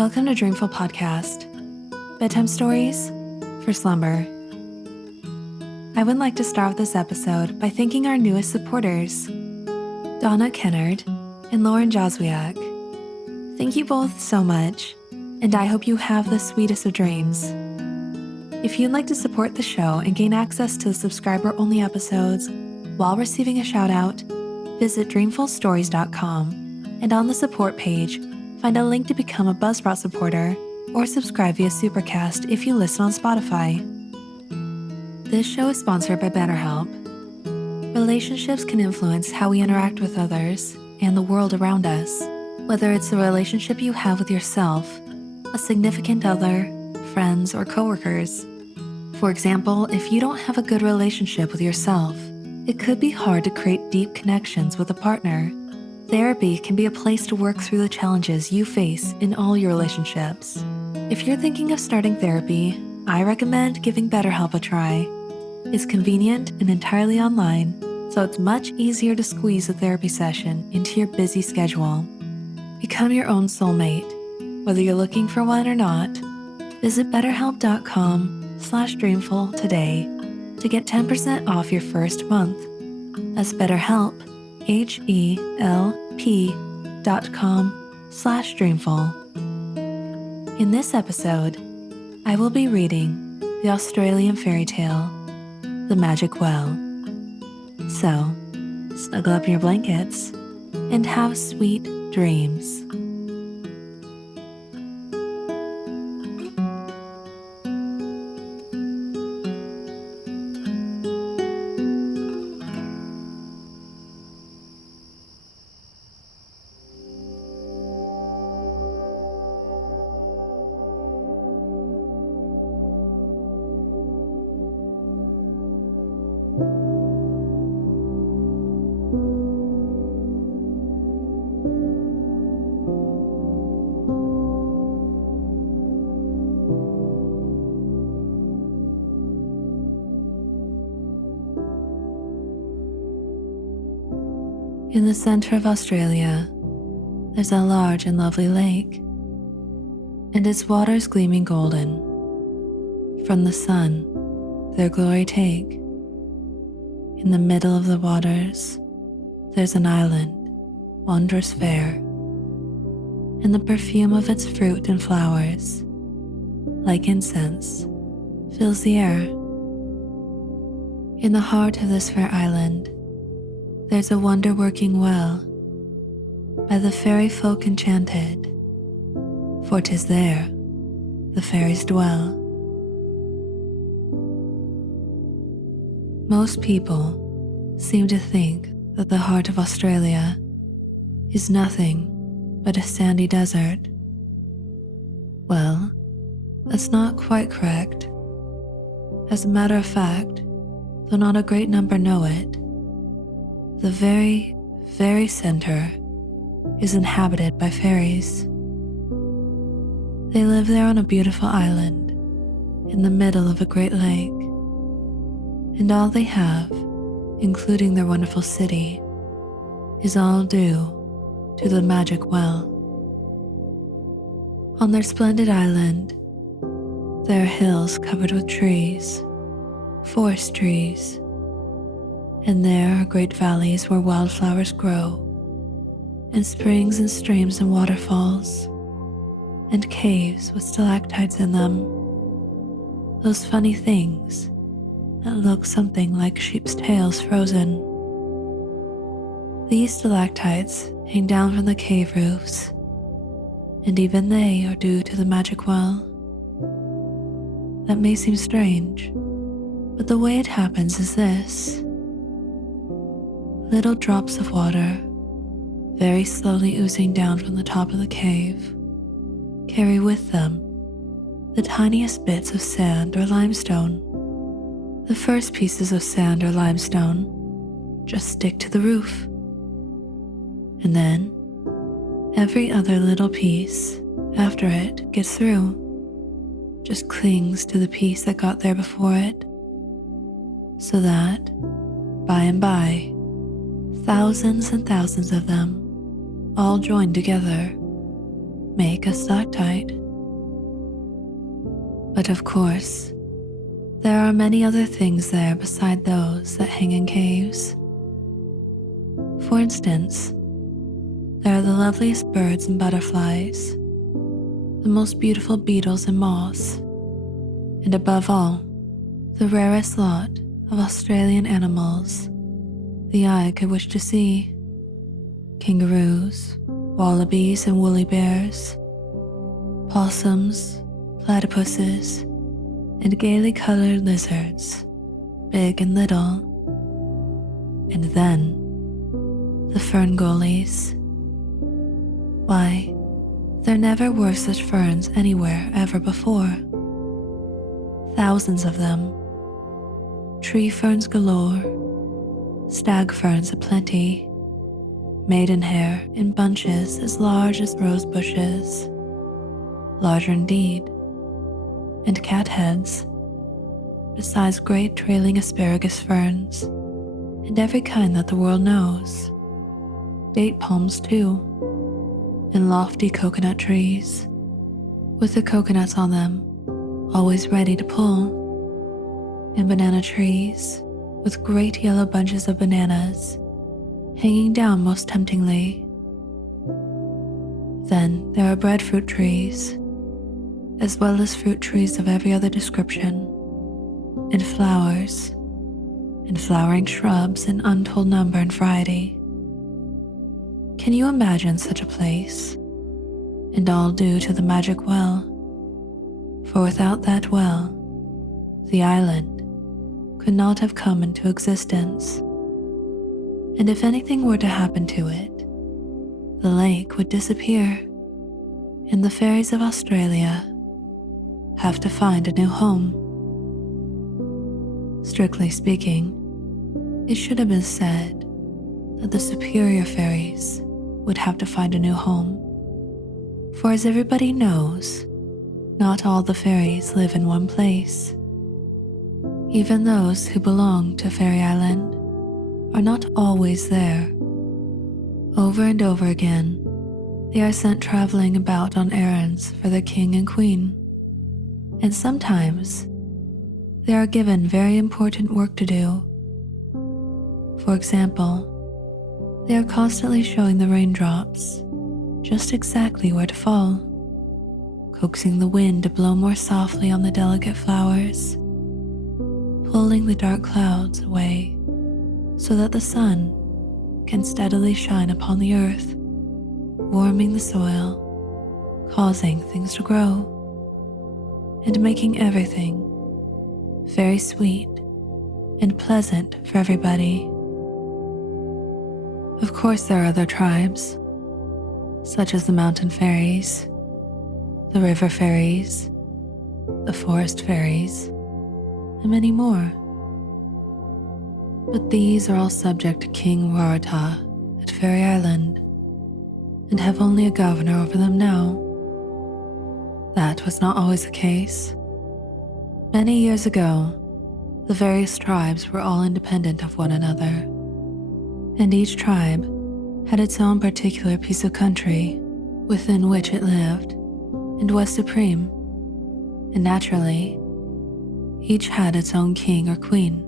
Welcome to Dreamful Podcast, bedtime stories for slumber. I would like to start with this episode by thanking our newest supporters, Donna Kennard and Lauren Joswiak. Thank you both so much, and I hope you have the sweetest of dreams. If you'd like to support the show and gain access to subscriber-only episodes while receiving a shout-out, visit dreamfulstories.com, and on the support page, find a link to become a Buzzsprout supporter or subscribe via Supercast if you listen on Spotify. This show is sponsored by BetterHelp. Relationships can influence how we interact with others and the world around us, whether it's a relationship you have with yourself, a significant other, friends, or coworkers. For example, if you don't have a good relationship with yourself, it could be hard to create deep connections with a partner. Therapy can be a place to work through the challenges you face in all your relationships. If you're thinking of starting therapy, I recommend giving BetterHelp a try. It's convenient and entirely online, so it's much easier to squeeze a therapy session into your busy schedule. Become your own soulmate. Whether you're looking for one or not, visit betterhelp.com/dreamful today to get 10% off your first month. That's BetterHelp, HELP.com/dreamful. In this episode, I will be reading the Australian fairy tale, The Magic Well. So, snuggle up in your blankets and have sweet dreams. In the center of Australia, there's a large and lovely lake, and its waters gleaming golden. From the sun, their glory take. In the middle of the waters, there's an island, wondrous fair, and the perfume of its fruit and flowers, like incense, fills the air. In the heart of this fair island, there's a wonder-working well, by the fairy folk enchanted, for 'tis there the fairies dwell. Most people seem to think that the heart of Australia is nothing but a sandy desert. Well, that's not quite correct. As a matter of fact, though not a great number know it, the very, very center is inhabited by fairies. They live there on a beautiful island in the middle of a great lake, and all they have, including their wonderful city, is all due to the magic well. On their splendid island, there are hills covered with trees, forest trees, and there are great valleys where wildflowers grow, and springs and streams and waterfalls, and caves with stalactites in them, those funny things that look something like sheep's tails frozen. These stalactites hang down from the cave roofs, and even they are due to the magic well. That may seem strange, but the way it happens is this. Little drops of water, very slowly oozing down from the top of the cave, carry with them the tiniest bits of sand or limestone. The first pieces of sand or limestone just stick to the roof, and then every other little piece after it gets through, just clings to the piece that got there before it, so that, by and by, thousands and thousands of them all join together make a stalactite. But of course, there are many other things there beside those that hang in caves. For instance, there are the loveliest birds and butterflies, the most beautiful beetles and moths, and above all, the rarest lot of Australian animals the eye could wish to see. Kangaroos, wallabies and woolly bears, possums, platypuses, and gaily colored lizards, big and little. And then, the fern gullies. Why, there never were such ferns anywhere ever before. Thousands of them. Tree ferns galore, stag ferns aplenty, maidenhair in bunches as large as rose bushes, larger indeed, and catheads, besides great trailing asparagus ferns, and every kind that the world knows. Date palms too, and lofty coconut trees, with the coconuts on them, always ready to pull, and banana trees, with great yellow bunches of bananas, hanging down most temptingly. Then there are breadfruit trees, as well as fruit trees of every other description, and flowers, and flowering shrubs in untold number and variety. Can you imagine such a place? And all due to the magic well. For without that well, the island could not have come into existence. And if anything were to happen to it, the lake would disappear, and the fairies of Australia have to find a new home. Strictly speaking, it should have been said that the superior fairies would have to find a new home. For as everybody knows, not all the fairies live in one place. Even those who belong to Fairy Island are not always there. Over and over again, they are sent traveling about on errands for the king and queen, and sometimes they are given very important work to do. For example, they are constantly showing the raindrops just exactly where to fall, coaxing the wind to blow more softly on the delicate flowers, pulling the dark clouds away so that the sun can steadily shine upon the earth, warming the soil, causing things to grow, and making everything very sweet and pleasant for everybody. Of course, there are other tribes, such as the mountain fairies, the river fairies, the forest fairies, and many more. But these are all subject to King Warata at Fairy Island, and have only a governor over them now. That was not always the case. Many years ago, the various tribes were all independent of one another, and each tribe had its own particular piece of country within which it lived and was supreme, and naturally, each had its own king or queen.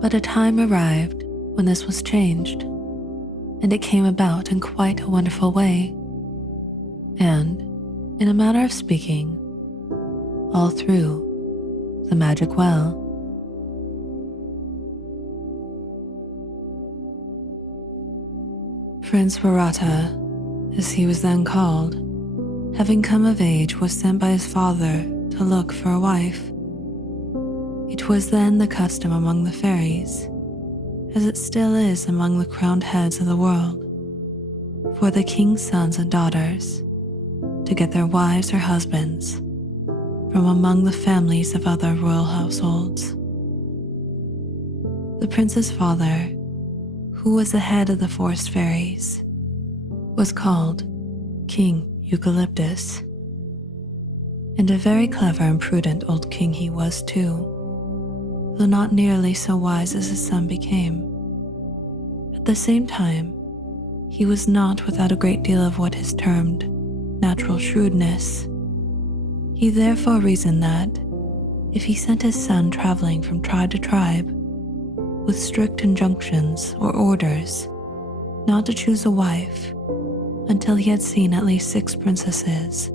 But a time arrived when this was changed, and it came about in quite a wonderful way, and, in a manner of speaking, all through the magic well. Prince Warata, as he was then called, having come of age, was sent by his father to look for a wife. It was then the custom among the fairies, as it still is among the crowned heads of the world, for the king's sons and daughters to get their wives or husbands from among the families of other royal households. The prince's father, who was the head of the forest fairies, was called King Eucalyptus, and a very clever and prudent old king he was too, though not nearly so wise as his son became. At the same time, he was not without a great deal of what is termed natural shrewdness. He therefore reasoned that if he sent his son traveling from tribe to tribe with strict injunctions or orders not to choose a wife until he had seen at least 6 princesses,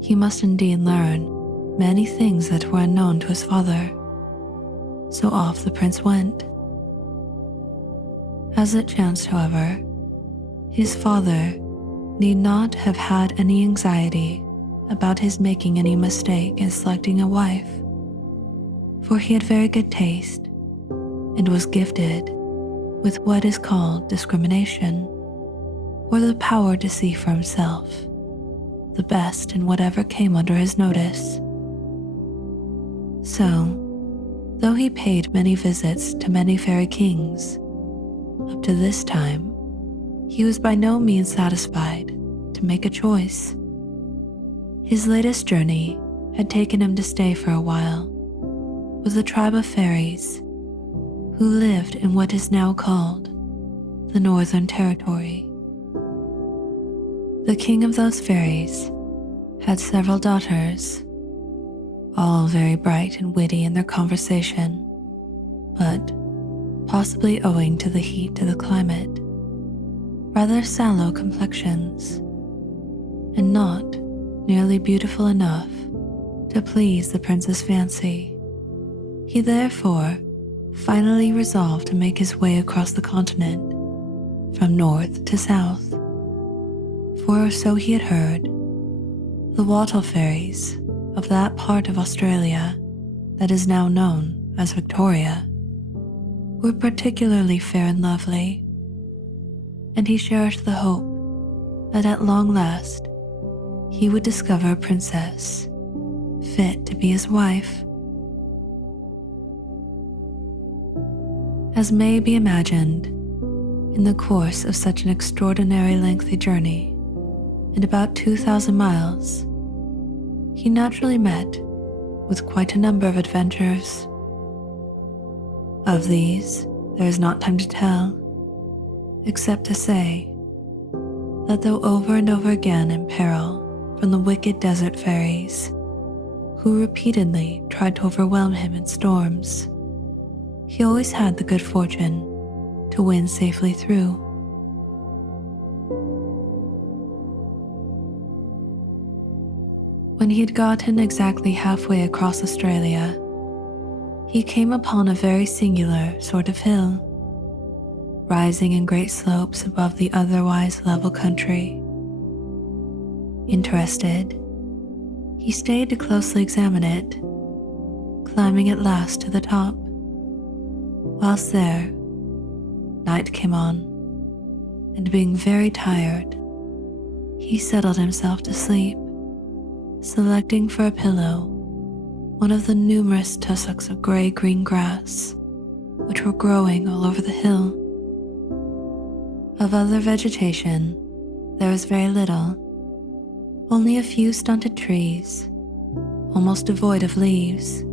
he must indeed learn many things that were unknown to his father. So off the prince went. As it chanced, however, his father need not have had any anxiety about his making any mistake in selecting a wife, for he had very good taste and was gifted with what is called discrimination, or the power to see for himself the best in whatever came under his notice. So, though he paid many visits to many fairy kings, up to this time, he was by no means satisfied to make a choice. His latest journey had taken him to stay for a while with a tribe of fairies who lived in what is now called the Northern Territory. The king of those fairies had several daughters, all very bright and witty in their conversation, but, possibly owing to the heat of the climate, rather sallow complexions, and not nearly beautiful enough to please the prince's fancy. He therefore finally resolved to make his way across the continent from north to south, for so he had heard, the wattle fairies of that part of Australia that is now known as Victoria were particularly fair and lovely, and he cherished the hope that at long last he would discover a princess fit to be his wife. As may be imagined, in the course of such an extraordinary lengthy journey, and about 2,000 miles, he naturally met with quite a number of adventures. Of these, there is not time to tell, except to say that though over and over again in peril from the wicked desert fairies, who repeatedly tried to overwhelm him in storms, he always had the good fortune to win safely through. When he had gotten exactly halfway across Australia, he came upon a very singular sort of hill, rising in great slopes above the otherwise level country. Interested, he stayed to closely examine it, climbing at last to the top. Whilst there, night came on, and being very tired, he settled himself to sleep, selecting for a pillow one of the numerous tussocks of gray-green grass which were growing all over the hill. Of other vegetation, there was very little, only a few stunted trees, almost devoid of leaves,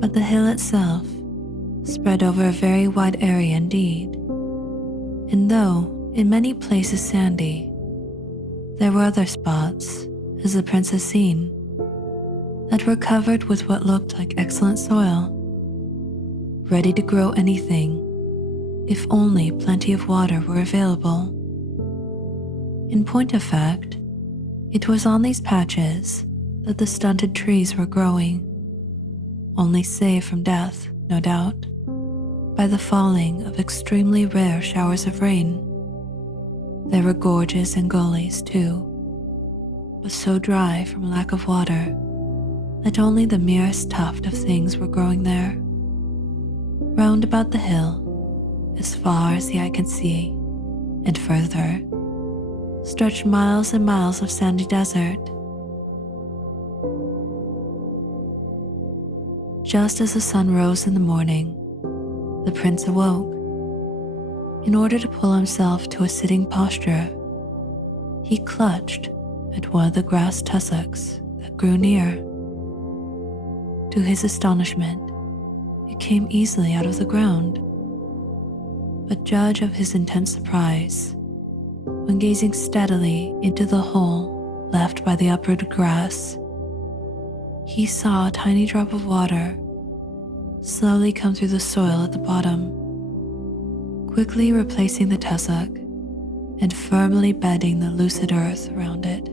but the hill itself spread over a very wide area indeed, and though in many places sandy, there were other spots, as the prince had seen, that were covered with what looked like excellent soil, ready to grow anything if only plenty of water were available. In point of fact, it was on these patches that the stunted trees were growing, only saved from death, no doubt, by the falling of extremely rare showers of rain. There were gorges and gullies too, but so dry from lack of water that only the merest tuft of things were growing there. Round about the hill, as far as the eye could see, and further, stretched miles and miles of sandy desert. Just as the sun rose in the morning, the prince awoke. In order to pull himself to a sitting posture, he clutched at one of the grass tussocks that grew near. To his astonishment, it came easily out of the ground. but judge of his intense surprise when gazing steadily into the hole left by the uprooted grass. He saw a tiny drop of water slowly come through the soil at the bottom, quickly replacing the tussock and firmly bedding the lucid earth around it.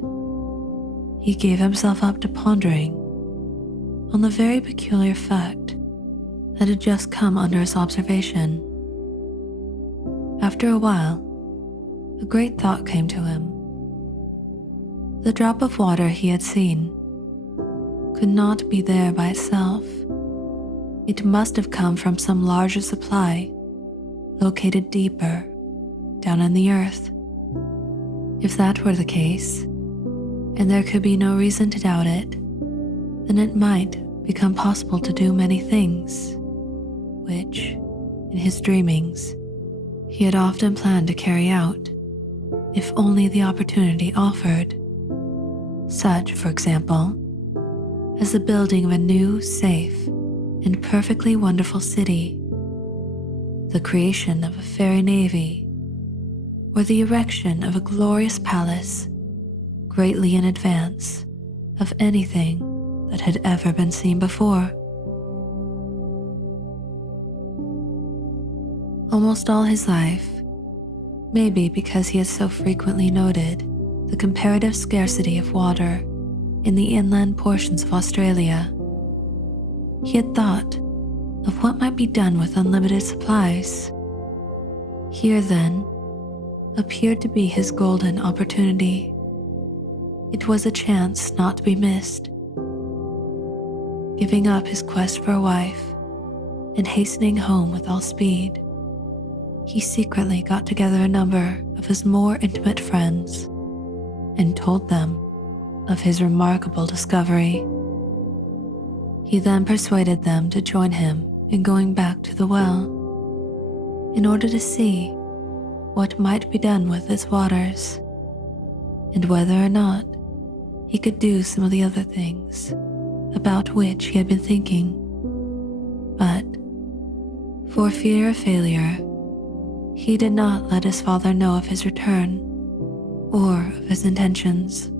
He gave himself up to pondering on the very peculiar fact that had just come under his observation. After a while, a great thought came to him. The drop of water he had seen could not be there by itself. It must have come from some larger supply located deeper down in the earth. If that were the case, and there could be no reason to doubt it, then it might become possible to do many things, which, in his dreamings, he had often planned to carry out, if only the opportunity offered. Such, for example, as the building of a new, safe, and perfectly wonderful city, the creation of a fairy navy, or the erection of a glorious palace greatly in advance of anything that had ever been seen before. Almost all his life, maybe because he had so frequently noted the comparative scarcity of water in the inland portions of Australia, he had thought of what might be done with unlimited supplies. Here, then, appeared to be his golden opportunity. It was a chance not to be missed. Giving up his quest for a wife and hastening home with all speed, he secretly got together a number of his more intimate friends and told them of his remarkable discovery. He then persuaded them to join him in going back to the well in order to see what might be done with its waters and whether or not he could do some of the other things about which he had been thinking. But for fear of failure, he did not let his father know of his return or of his intentions.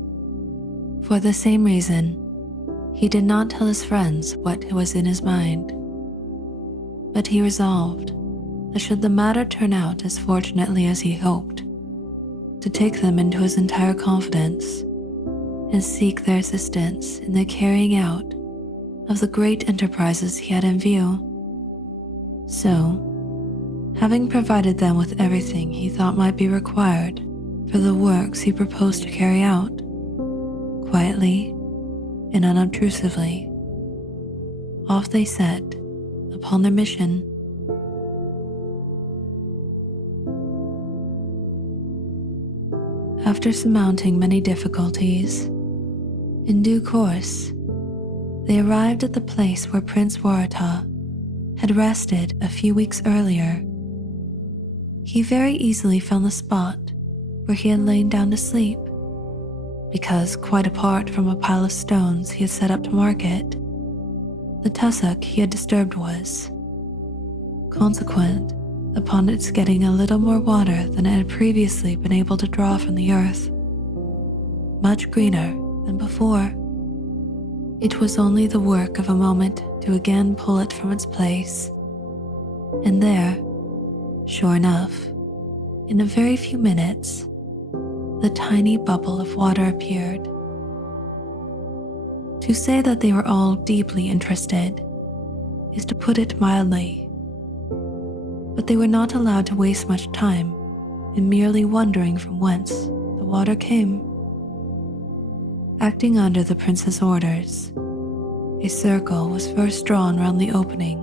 For the same reason, he did not tell his friends what was in his mind. But he resolved that should the matter turn out as fortunately as he hoped, to take them into his entire confidence and seek their assistance in the carrying out of the great enterprises he had in view. So, having provided them with everything he thought might be required for the works he proposed to carry out, quietly and unobtrusively, off they set upon their mission. After surmounting many difficulties, in due course, they arrived at the place where Prince Warata had rested a few weeks earlier. He very easily found the spot where he had lain down to sleep, because quite apart from a pile of stones he had set up to mark it, the tussock he had disturbed was, consequent upon its getting a little more water than it had previously been able to draw from the earth, much greener than before. It was only the work of a moment to again pull it from its place, and there, sure enough, in a very few minutes, the tiny bubble of water appeared. To say that they were all deeply interested is to put it mildly, but they were not allowed to waste much time in merely wondering from whence the water came. Acting under the prince's orders, a circle was first drawn round the opening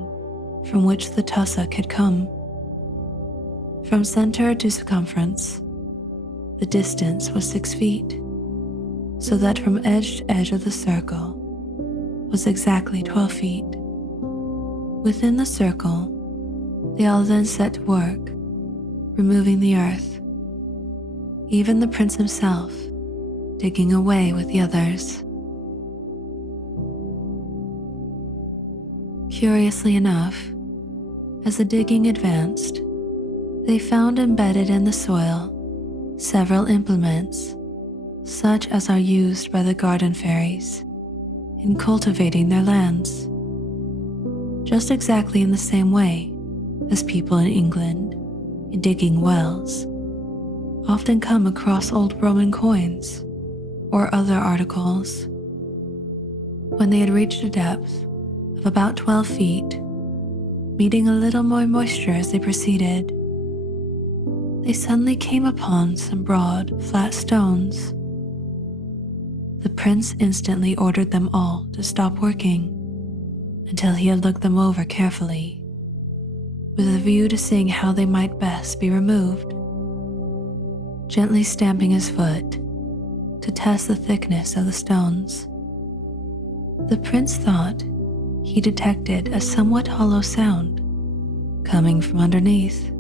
from which the tussock had come. From center to circumference, the distance was 6 feet, so that from edge to edge of the circle was exactly 12 feet. Within the circle, they all then set to work, removing the earth, even the prince himself digging away with the others. Curiously enough, as the digging advanced, They found embedded in the soil several implements, such as are used by the garden fairies in cultivating their lands, just exactly in the same way as people in England, in digging wells, often come across old Roman coins or other articles. When they had reached a depth of about 12 feet, meeting a little more moisture as they proceeded, they suddenly came upon some broad, flat stones. The prince instantly ordered them all to stop working until he had looked them over carefully, with a view to seeing how they might best be removed. Gently stamping his foot to test the thickness of the stones, the prince thought he detected a somewhat hollow sound coming from underneath.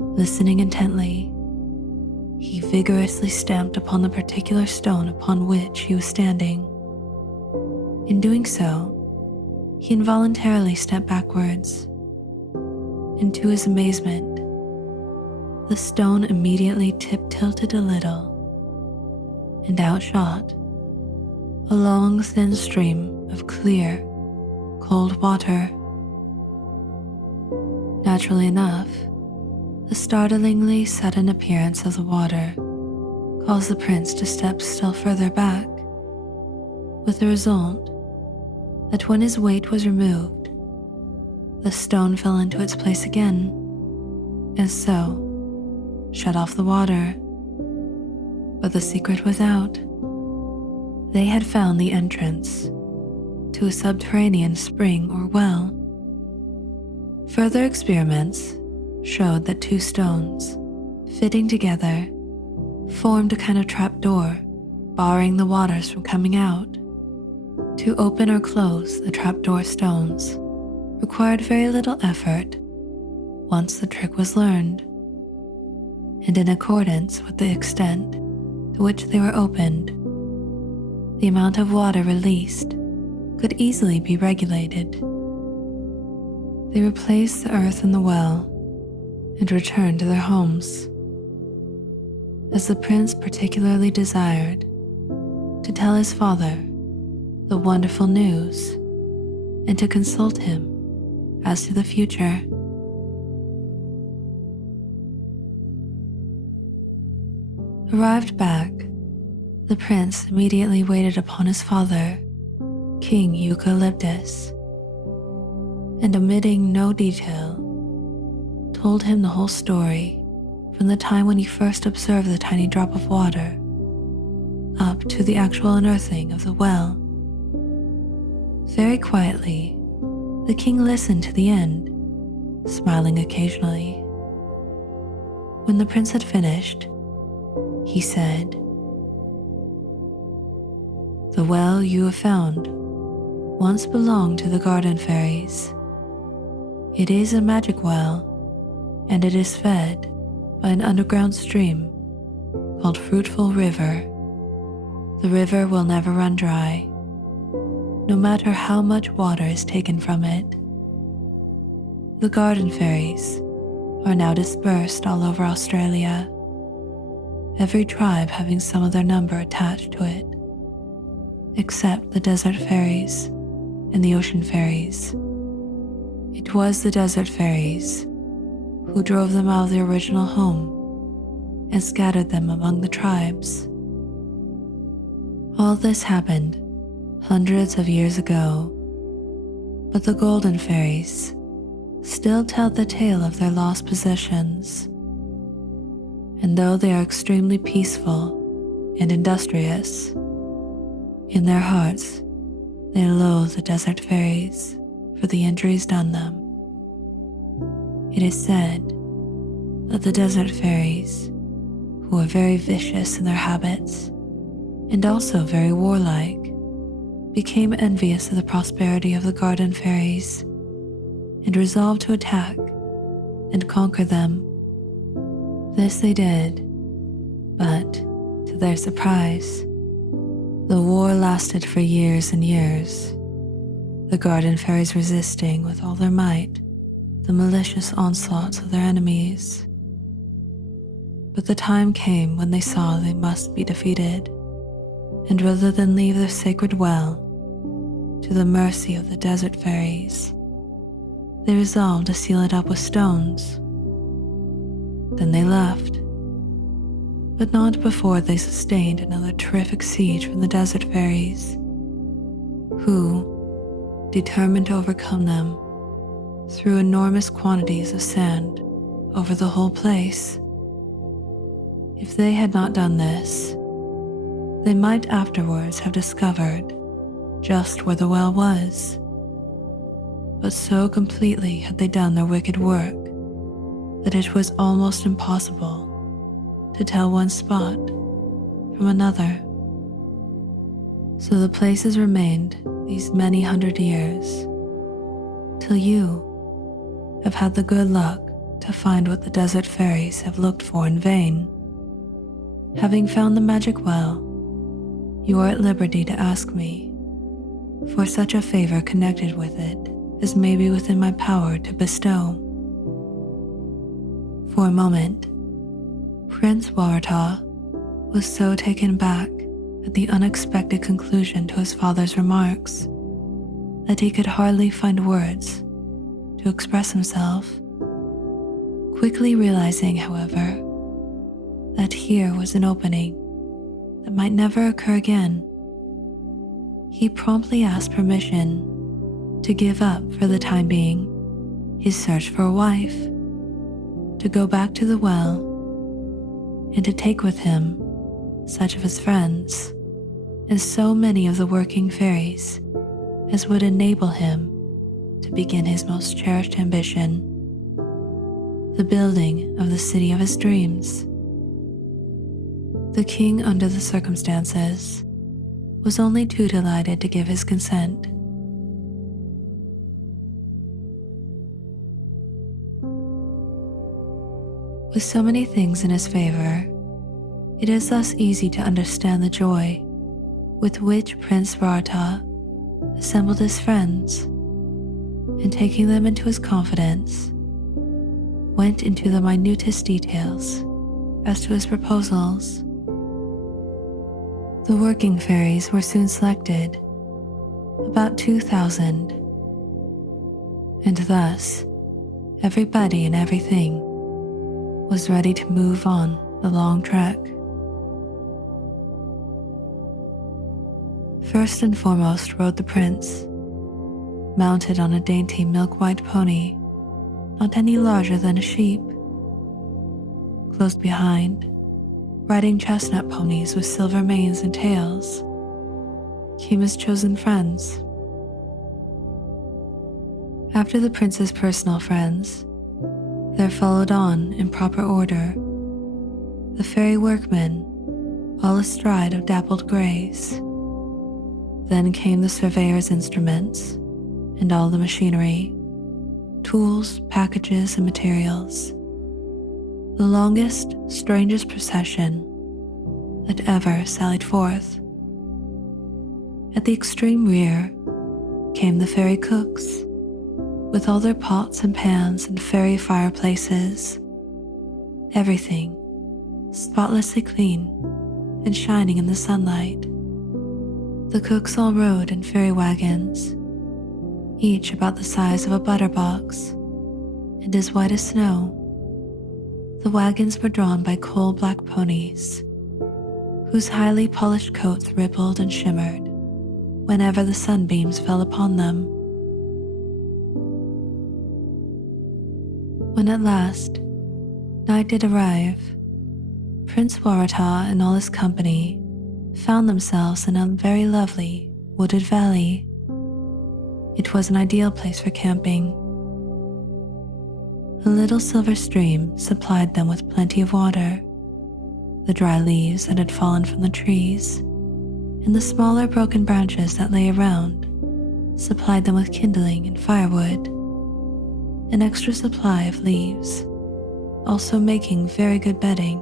Listening intently, he vigorously stamped upon the particular stone upon which he was standing. In doing so, he involuntarily stepped backwards, and to his amazement, the stone immediately tip-tilted a little, and outshot a long, thin stream of clear, cold water. Naturally enough, the startlingly sudden appearance of the water caused the prince to step still further back, with the result that when his weight was removed, the stone fell into its place again, and so shut off the water. But the secret was out. They had found the entrance to a subterranean spring or well. Further experiments showed that two stones, fitting together, formed a kind of trapdoor, barring the waters from coming out. To open or close the trapdoor stones required very little effort once the trick was learned, and in accordance with the extent to which they were opened, the amount of water released could easily be regulated. They replaced the earth in the well and returned to their homes. As the prince particularly desired to tell his father the wonderful news and to consult him as to the future. Arrived back, the prince immediately waited upon his father, King Eucalyptus, and omitting no detail, told him the whole story from the time when he first observed the tiny drop of water up to the actual unearthing of the well. Very quietly, the king listened to the end, smiling occasionally. When the prince had finished, he said, "The well you have found once belonged to the garden fairies. It is a magic well, and it is fed by an underground stream called Fruitful River. The river will never run dry, no matter how much water is taken from it. The garden fairies are now dispersed all over Australia, every tribe having some of their number attached to it, except the desert fairies and the ocean fairies. It was the desert fairies who drove them out of their original home and scattered them among the tribes. All this happened hundreds of years ago, but the golden fairies still tell the tale of their lost possessions. And though they are extremely peaceful and industrious, in their hearts they loathe the desert fairies for the injuries done them. It is said that the desert fairies, who are very vicious in their habits and also very warlike, became envious of the prosperity of the garden fairies and resolved to attack and conquer them. This they did, but to their surprise, the war lasted for years and years, the garden fairies resisting with all their might the malicious onslaughts of their enemies. But the time came when they saw they must be defeated, and rather than leave their sacred well to the mercy of the desert fairies, they resolved to seal it up with stones. Then they left, but not before they sustained another terrific siege from the desert fairies, who, determined to overcome them, threw enormous quantities of sand over the whole place. If they had not done this, they might afterwards have discovered just where the well was. But so completely had they done their wicked work that it was almost impossible to tell one spot from another. So the place has remained these many 100 years, till you have had the good luck to find what the desert fairies have looked for in vain. Having found the magic well, you are at liberty to ask me for such a favor connected with it as may be within my power to bestow. For a moment, Prince Warata was so taken back at the unexpected conclusion to his father's remarks that he could hardly find words to express himself. Quickly realizing, however, that here was an opening that might never occur again, he promptly asked permission to give up for the time being his search for a wife, to go back to the well, and to take with him such of his friends and so many of the working fairies as would enable him to begin his most cherished ambition, the building of the city of his dreams. The king, under the circumstances, was only too delighted to give his consent. With so many things in his favor, it is thus easy to understand the joy with which Prince Warata assembled his friends, and taking them into his confidence, went into the minutest details as to his proposals. The working fairies were soon selected, about 2,000, and thus everybody and everything was ready to move on the long trek. First and foremost rode the prince, mounted on a dainty milk-white pony, not any larger than a sheep. Close behind, riding chestnut ponies with silver manes and tails, came his chosen friends. After the prince's personal friends, there followed on, in proper order, the fairy workmen, all astride of dappled greys. Then came the surveyor's instruments and all the machinery, tools, packages, and materials. The longest, strangest procession that ever sallied forth. At the extreme rear came the fairy cooks, with all their pots and pans and fairy fireplaces, everything spotlessly clean and shining in the sunlight. The cooks all rode in fairy wagons, each about the size of a butter box and as white as snow. The wagons were drawn by coal-black ponies, whose highly polished coats rippled and shimmered whenever the sunbeams fell upon them. When at last night did arrive, Prince Warata and all his company found themselves in a very lovely wooded valley. It was an ideal place for camping. A little silver stream supplied them with plenty of water. The dry leaves that had fallen from the trees and the smaller broken branches that lay around supplied them with kindling and firewood. An extra supply of leaves, also making very good bedding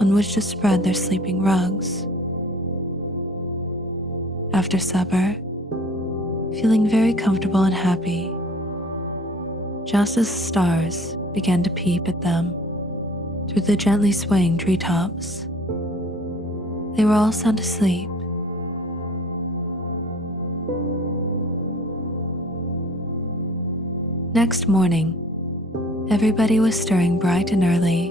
on which to spread their sleeping rugs. After supper, feeling very comfortable and happy, just as the stars began to peep at them through the gently swaying treetops. They were all sound asleep. Next morning, everybody was stirring bright and early,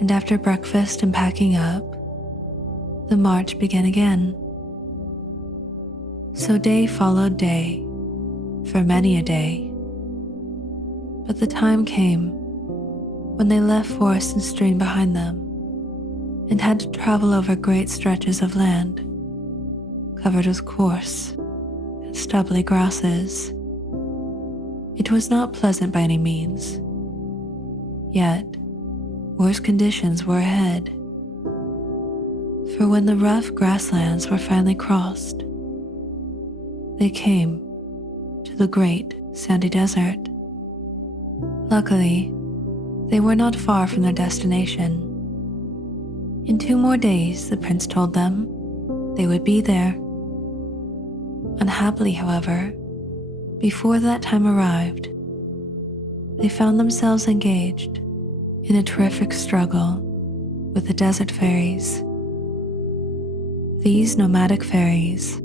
and after breakfast and packing up, the march began again. So day followed day, for many a day. But the time came when they left forest and stream behind them and had to travel over great stretches of land covered with coarse and stubbly grasses. It was not pleasant by any means, yet worse conditions were ahead. For when the rough grasslands were finally crossed, they came to the great sandy desert. Luckily, they were not far from their destination. In 2 more days, the prince told them, they would be there. Unhappily, however, before that time arrived, they found themselves engaged in a terrific struggle with the desert fairies. These nomadic fairies,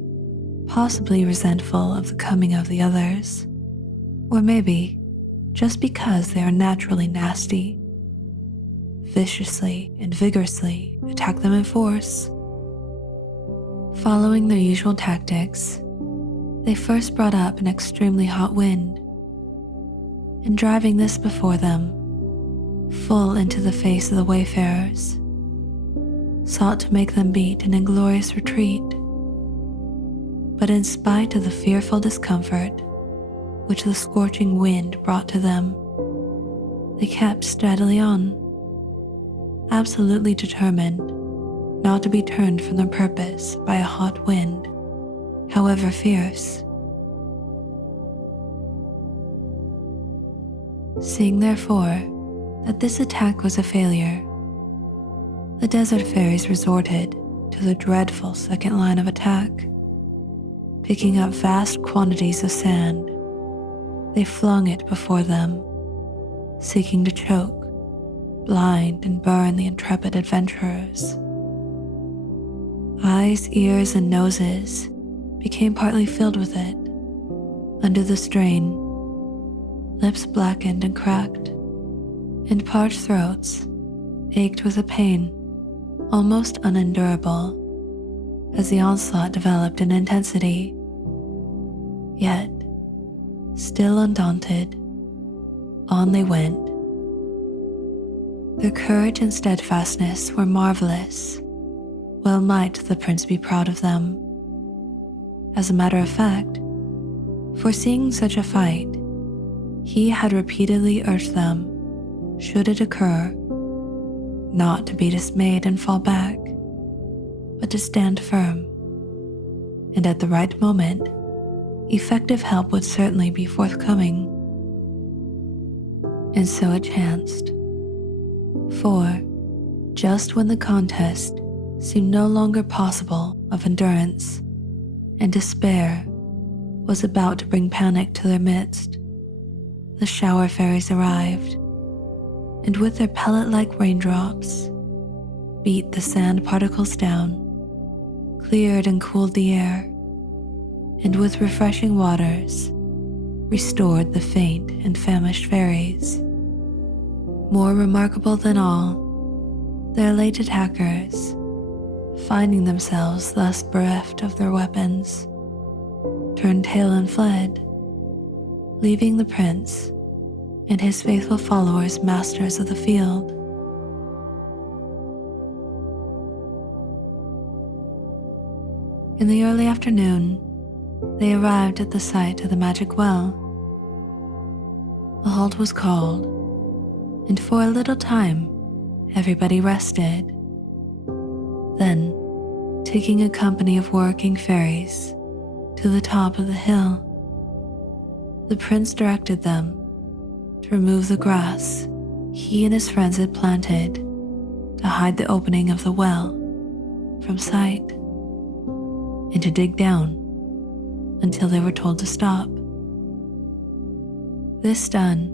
possibly resentful of the coming of the others, or maybe just because they are naturally nasty, viciously and vigorously attack them in force. Following their usual tactics, they first brought up an extremely hot wind, and driving this before them, full into the face of the wayfarers, sought to make them beat an inglorious retreat. But in spite of the fearful discomfort which the scorching wind brought to them, they kept steadily on, absolutely determined not to be turned from their purpose by a hot wind, however fierce. Seeing therefore that this attack was a failure, the desert fairies resorted to the dreadful second line of attack. Picking up vast quantities of sand, they flung it before them, seeking to choke, blind, and burn the intrepid adventurers. Eyes, ears, and noses became partly filled with it. Under the strain, lips blackened and cracked, and parched throats ached with a pain almost unendurable as the onslaught developed in intensity. Yet, still undaunted, on they went. Their courage and steadfastness were marvelous. Well might the prince be proud of them. As a matter of fact, foreseeing such a fight, he had repeatedly urged them, should it occur, not to be dismayed and fall back, but to stand firm, and at the right moment, effective help would certainly be forthcoming. And so it chanced. For, just when the contest seemed no longer possible of endurance, and despair was about to bring panic to their midst, the shower fairies arrived, and with their pellet-like raindrops, beat the sand particles down, cleared and cooled the air, and with refreshing waters, restored the faint and famished fairies. More remarkable than all, their late attackers, finding themselves thus bereft of their weapons, turned tail and fled, leaving the prince and his faithful followers masters of the field. In the early afternoon, they arrived at the site of the magic well. A halt was called, and for a little time, everybody rested. Then, taking a company of working fairies to the top of the hill, the prince directed them to remove the grass he and his friends had planted to hide the opening of the well from sight, and to dig down until they were told to stop. This done,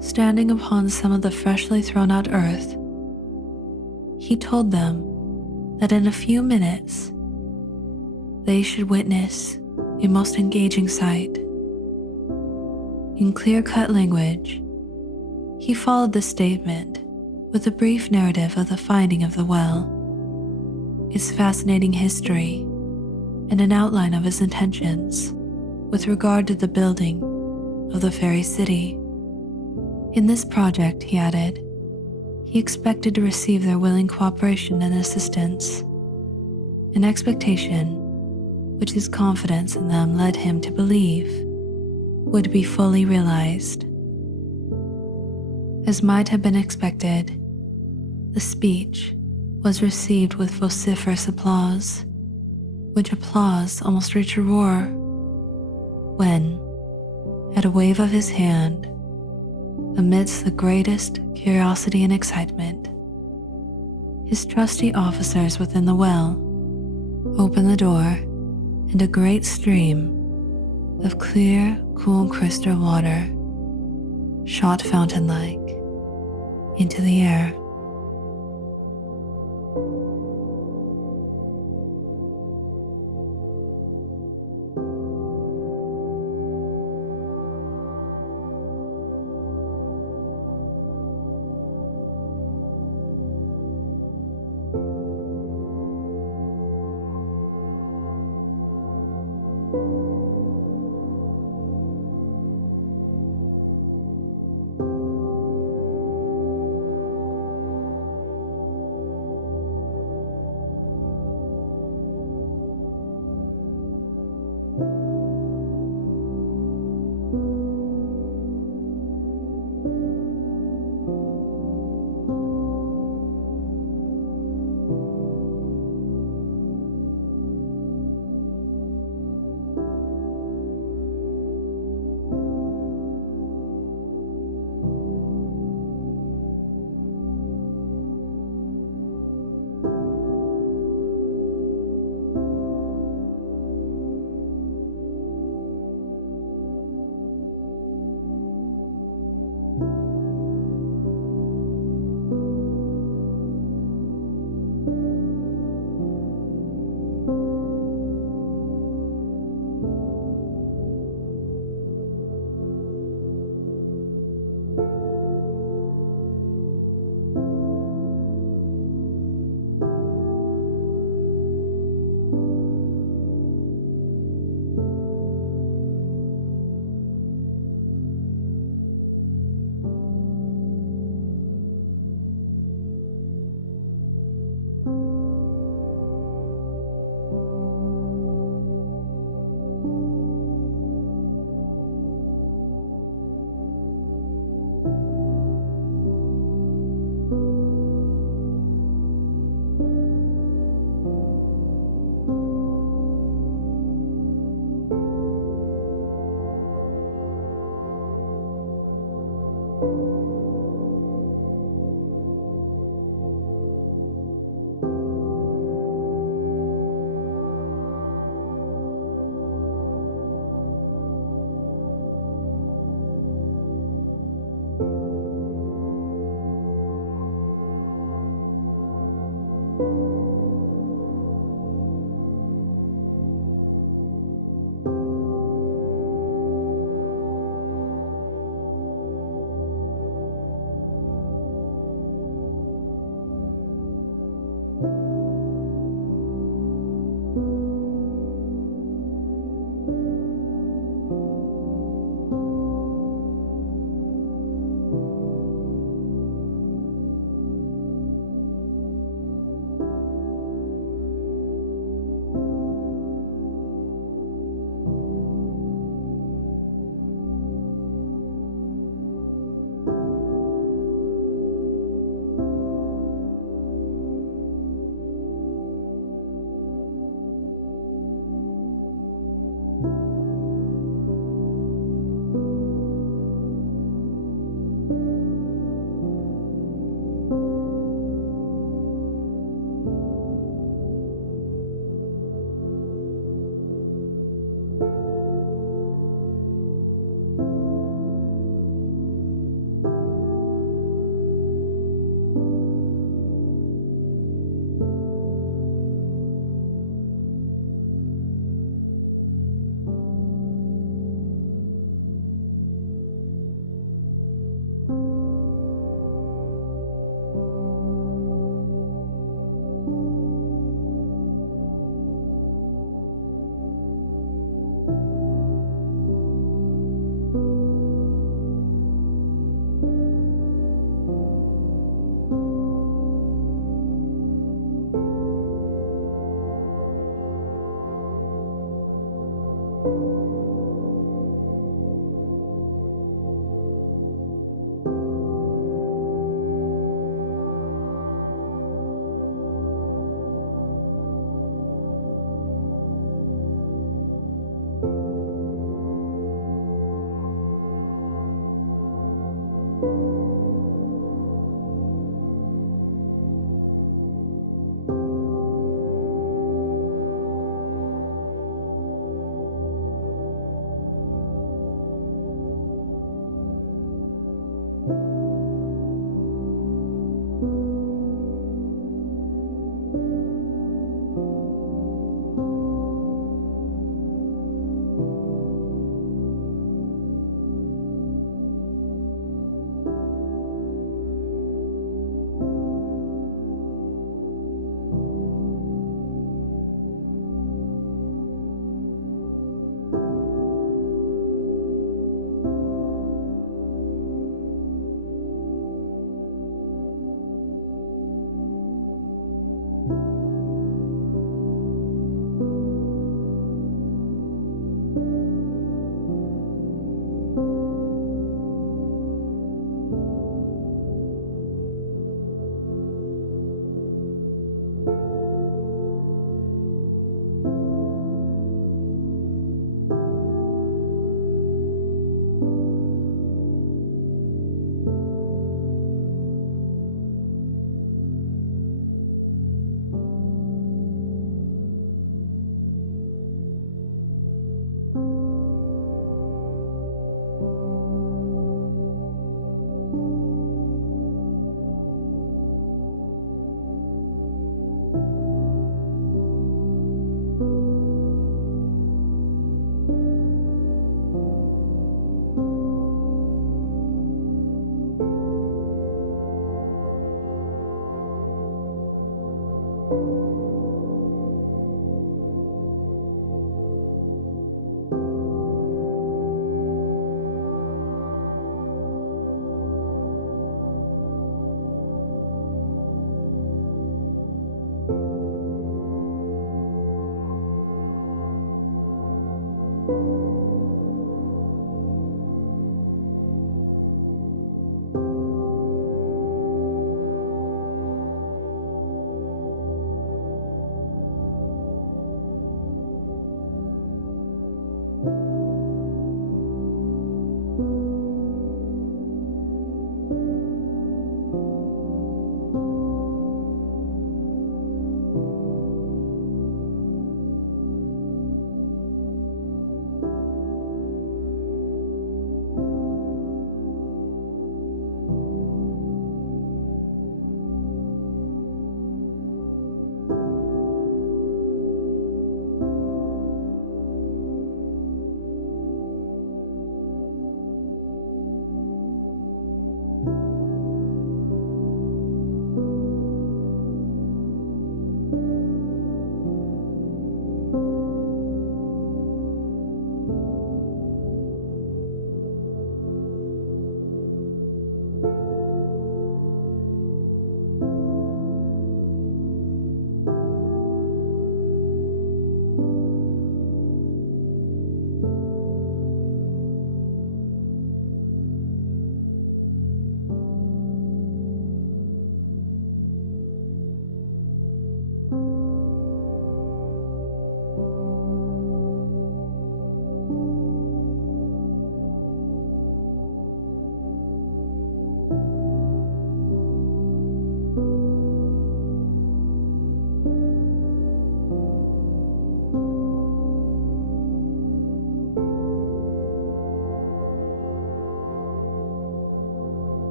standing upon some of the freshly thrown out earth, he told them that in a few minutes they should witness a most engaging sight. In clear-cut language, he followed the statement with a brief narrative of the finding of the well, its fascinating history, and an outline of his intentions with regard to the building of the fairy city. In this project, he added, he expected to receive their willing cooperation and assistance, an expectation which his confidence in them led him to believe would be fully realized. As might have been expected, the speech was received with vociferous applause, which applause almost reached a roar, when, at a wave of his hand, amidst the greatest curiosity and excitement, his trusty officers within the well opened the door, and a great stream of clear, cool crystal water shot fountain-like into the air.